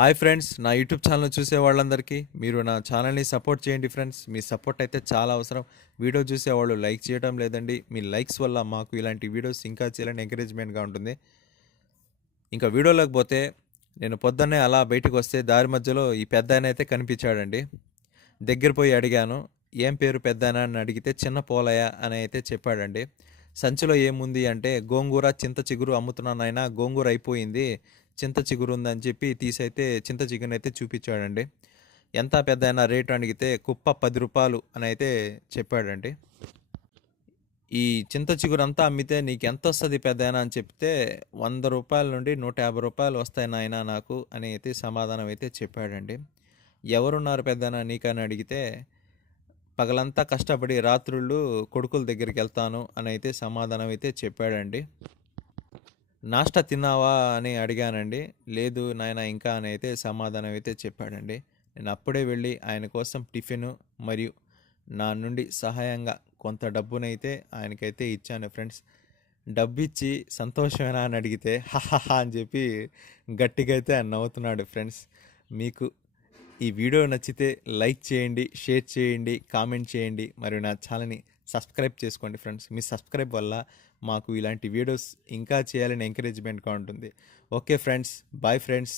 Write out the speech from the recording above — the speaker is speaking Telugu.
హాయ్ ఫ్రెండ్స్, నా యూట్యూబ్ ఛానల్ చూసే వాళ్ళందరికీ మీరు నా ఛానల్ని సపోర్ట్ చేయండి ఫ్రెండ్స్. మీ సపోర్ట్ అయితే చాలా అవసరం. వీడియో చూసేవాళ్ళు లైక్ చేయడం లేదండి. మీ లైక్స్ వల్ల మాకు ఇలాంటి వీడియోస్ ఇంకా చేయాలని ఎంకరేజ్మెంట్గా ఉంటుంది. ఇంకా వీడియోలోకి పోతే, నేను పొద్దున్నే అలా బయటకు వస్తే దారి మధ్యలో ఈ పెద్దాయన అయితే కనిపించాడండి. దగ్గర పోయి అడిగాను, ఏం పేరు పెద్దాయన అని అడిగితే చిన్న పోలయ్య అని అయితే చెప్పాడండి. సంచిలో ఏముంది అంటే, గోంగూర చింత చిగురు అమ్ముతున్నాను ఆయన, గోంగూర అయిపోయింది, చింత చిగురు ఉందని చెప్పి తీసైతే చింత చిగురునైతే చూపించాడండి. ఎంత పెద్దాయన రేటు అడిగితే కుప్ప 10 రూపాయలు అని అయితే చెప్పాడండి. ఈ చింత చిగురంతా అమ్మితే నీకు ఎంత వస్తుంది పెద్దాయన అని చెప్తే, 100 రూపాయల నుండి 150 రూపాయలు వస్తాయి నాయన నాకు అని అయితే సమాధానం అయితే చెప్పాడండి. ఎవరున్నారు పెద్దనా నీకని అడిగితే, పగలంతా కష్టపడి రాత్రుళ్ళు కొడుకుల దగ్గరికి వెళ్తాను అని అయితే సమాధానం అయితే చెప్పాడండి. నాష్టా తిన్నావా అని అడిగానండి. లేదు నాయన ఇంకా అని అయితే సమాధానం అయితే చెప్పాడండి. నేను అప్పుడే వెళ్ళి ఆయన కోసం టిఫిను మరియు నా నుండి సహాయంగా కొంత డబ్బునైతే ఆయనకైతే ఇచ్చాను ఫ్రెండ్స్. డబ్బిచ్చి సంతోషమేనా అని అడిగితే హహహ అని చెప్పి గట్టిగా అయితే ఆయన నవ్వుతున్నాడు ఫ్రెండ్స్. మీకు ఈ వీడియో నచ్చితే లైక్ చేయండి, షేర్ చేయండి, కామెంట్ చేయండి మరియు నా ఛానల్ని సబ్స్క్రైబ్ చేసుకోండి ఫ్రెండ్స్. మీ సబ్స్క్రైబ్ వల్ల మాకు ఇలాంటి వీడియోస్ ఇంకా చేయాలని ఎంకరేజ్మెంట్గా ఉంటుంది. Okay friends, bye friends.